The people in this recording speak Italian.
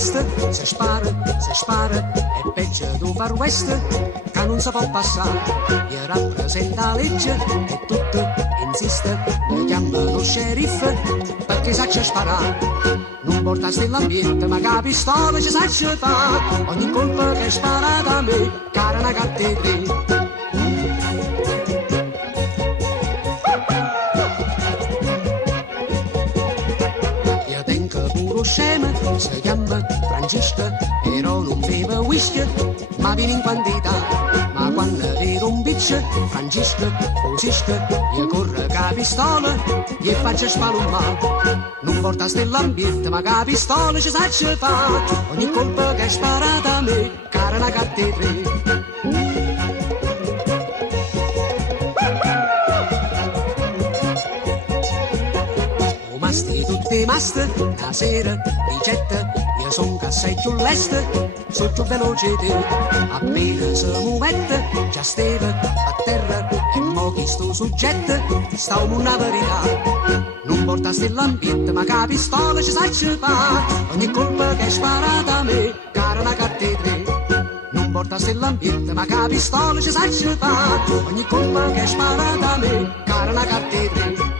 mast, se spara, è peggio do far west, che non si può passare, gli rappresenta legge e tutto insiste, mi chiamano sceriffo perché sa sparare, non porta l'ambiente ma che pistola ci sa fa, ogni colpa che spara da me, cara una cattedra. Scema, si chiama Francesca, però non beve whisky, ma viene in quantità. Ma quando vedo un bitch, Francesca, cosisca, gli corre ca pistola, gli faccia spalumare. Non porta l'ambiente, ma ca pistola ci sa fa. Ogni colpa che è sparata a me, cara una cattedra. Tutti mast, una sera, ricetta, io son cassai più leste, so più veloce te, appena si muovette, già steve a terra, e mo chi sto soggetto, sta una verità, non porta l'ambiente, ma che pistola ci sa fa, ogni colpa che è sparata a me, cara una cattedra. Non porta l'ambiente, ma che pistola ci sa fa, ogni colpa che è sparata a me, cara una cattedra.